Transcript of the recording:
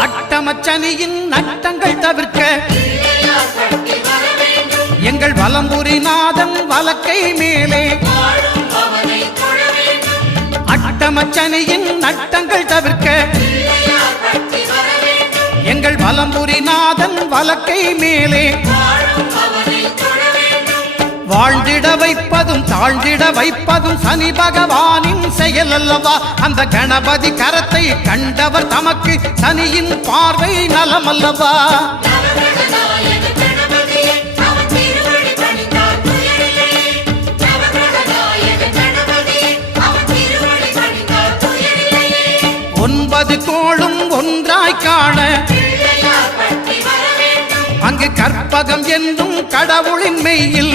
அட்டமச்சனியின் நட்டங்கள் தவிர்க்க எங்கள் வலம்புரிநாதன் வலக்கை மேலே அட்டமச்சனியின் நட்டங்கள் தவிர்க்க எங்கள் வலம்புரிநாதன் வலக்கை மேலே வாழ்ந்திட வைப்பதும் தாழ்ந்திட வைப்பதும் சனி பகவானின் செயல் அல்லவா. அந்த கணபதி கரத்தை கண்டவர் தமக்கு சனியின் பார்வை நலமல்லவா. ஒன்பது கோளும் ஒன்றாய் காண அங்கு கற்பகம் என்னும் கடவுளின் மெய்யில்